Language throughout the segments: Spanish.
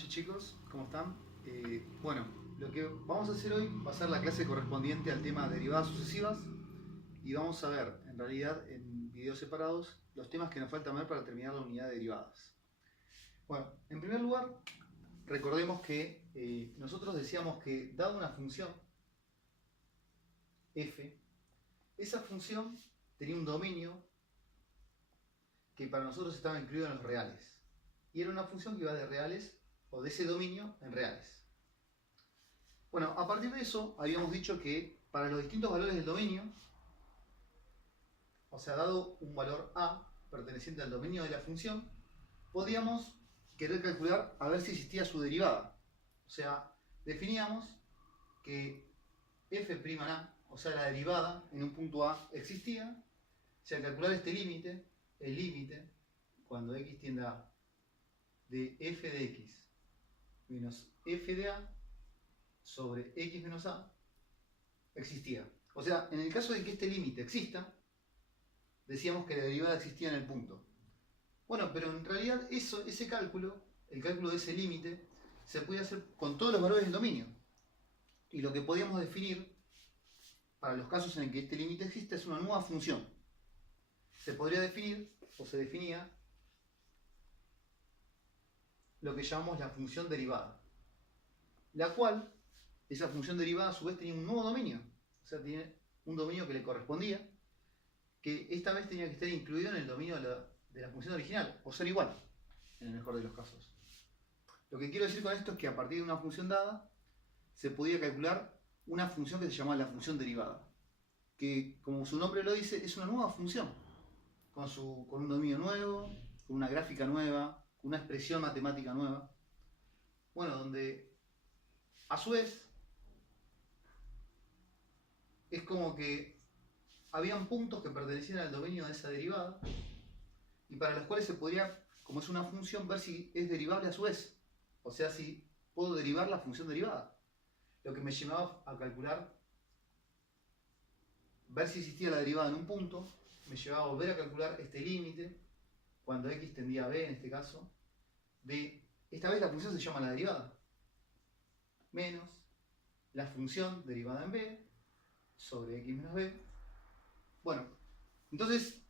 noches chicos, ¿cómo están? Bueno, lo que vamos a hacer hoy va a ser la clase correspondiente al tema derivadas sucesivas y vamos a ver, en realidad, en videos separados, los temas que nos faltan ver para terminar la unidad de derivadas. Bueno, en primer lugar, recordemos que nosotros decíamos que, dada una función f, esa función tenía un dominio que para nosotros estaba incluido en los reales. Y era una función que iba de reales, o de ese dominio, en reales. Bueno, a partir de eso, habíamos dicho que para los distintos valores del dominio, o sea, dado un valor a, perteneciente al dominio de la función, podíamos querer calcular a ver si existía su derivada. O sea, definíamos que f'A, o sea, la derivada en un punto A existía, si al calcular este límite, el límite, cuando x tiende a de f de x menos f de a sobre x menos a existía. O sea, en el caso de que este límite exista, decíamos que la derivada existía en el punto. Bueno, pero en realidad ese cálculo, el cálculo de ese límite, se puede hacer con todos los valores del dominio. Y lo que podíamos definir, para los casos en el que este límite existe, es una nueva función. Se podría definir, o se definía, lo que llamamos la función derivada, la cual, esa función derivada a su vez tenía un nuevo dominio, o sea, tiene un dominio que le correspondía, que esta vez tenía que estar incluido en el dominio de la función original, o ser igual, en el mejor de los casos. Lo que quiero decir con esto es que a partir de una función dada, se podía calcular una función que se llamaba la función derivada, que, como su nombre lo dice, es una nueva función, con un dominio nuevo, con una gráfica nueva, con una expresión matemática nueva. Bueno, donde a su vez es como que habían puntos que pertenecían al dominio de esa derivada y para los cuales se podría, como es una función, ver si es derivable a su vez. O sea, si puedo derivar la función derivada. Lo que me llevaba a calcular, ver si existía la derivada en un punto, me llevaba a volver a calcular este límite, cuando x tendía a b en este caso, de, esta vez la función se llama la derivada, menos la función derivada en b sobre x menos b. Bueno, entonces,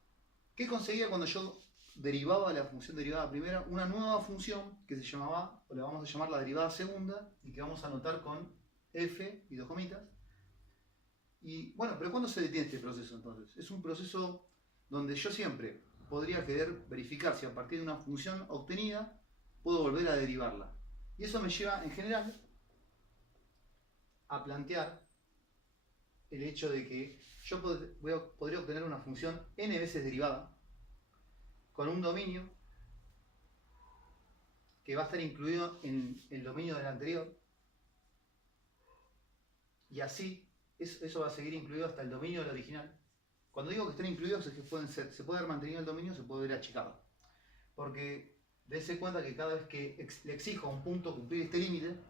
¿qué conseguía cuando yo derivaba la función derivada primera? Una nueva función que se llamaba, o la vamos a llamar la derivada segunda, y que vamos a anotar con f y dos comitas. Y bueno, pero ¿cuándo se detiene este proceso entonces? Es un proceso donde yo siempre podría querer verificar si a partir de una función obtenida puedo volver a derivarla. Y eso me lleva en general a plantear el hecho de que yo podría obtener una función n veces derivada con un dominio que va a estar incluido en el dominio del anterior, y así eso va a seguir incluido hasta el dominio del original. Cuando digo que estén incluidos es que se puede haber mantenido el dominio, se puede haber achicado, porque dése cuenta que cada vez que le exijo a un punto cumplir este límite,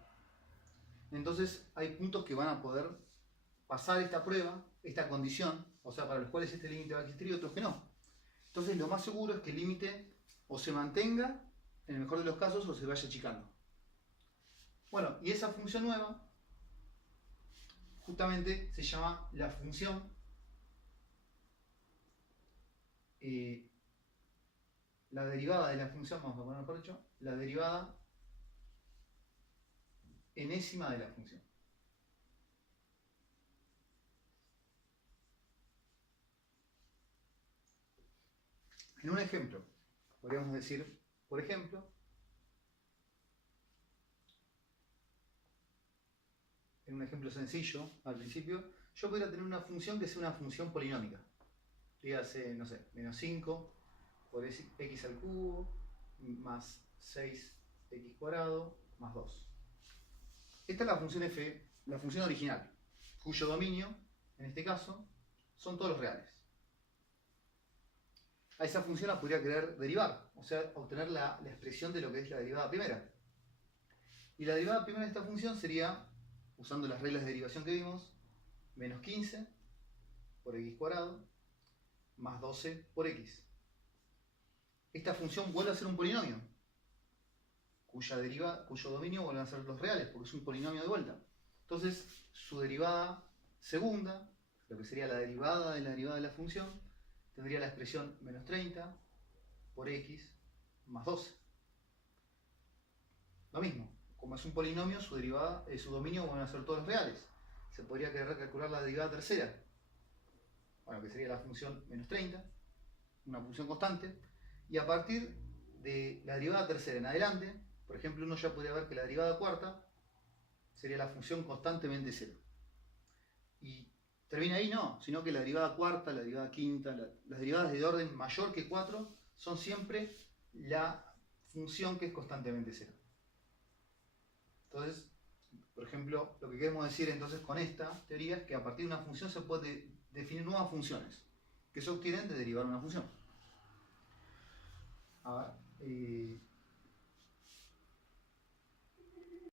entonces hay puntos que van a poder pasar esta prueba, esta condición, o sea, para los cuales este límite va a existir y otros que no. Entonces lo más seguro es que el límite o se mantenga, en el mejor de los casos, o se vaya achicando. Bueno, y esa función nueva justamente se llama la función la derivada de la función, vamos a poner mejor dicho, la derivada enésima de la función. En un ejemplo, podríamos decir, por ejemplo, en un ejemplo sencillo, al principio, yo podría tener una función que sea una función polinómica. Dígase, no sé, menos 5 por x al cubo más 6x cuadrado más 2. Esta es la función f, la función original, cuyo dominio, en este caso, son todos los reales. A esa función la podría querer derivar, o sea, obtener la expresión de lo que es la derivada primera. Y la derivada primera de esta función sería, usando las reglas de derivación que vimos, menos 15 por x cuadrado más 12 por x. Esta función vuelve a ser un polinomio, cuyo dominio vuelven a ser los reales, porque es un polinomio de vuelta. Entonces, su derivada segunda, lo que sería la derivada de la función, tendría la expresión menos 30 por x más 12. Lo mismo, como es un polinomio, su dominio van a ser todos los reales. Se podría querer calcular la derivada tercera, bueno, que sería la función menos 30, una función constante, y a partir de la derivada tercera en adelante, por ejemplo, uno ya podría ver que la derivada cuarta sería la función constantemente cero. Y termina ahí, no, sino que la derivada cuarta, la derivada quinta, las derivadas de orden mayor que 4 son siempre la función que es constantemente cero. Entonces, por ejemplo, lo que queremos decir entonces con esta teoría es que a partir de una función se puede definir nuevas funciones que se obtienen de derivar una función. A ver,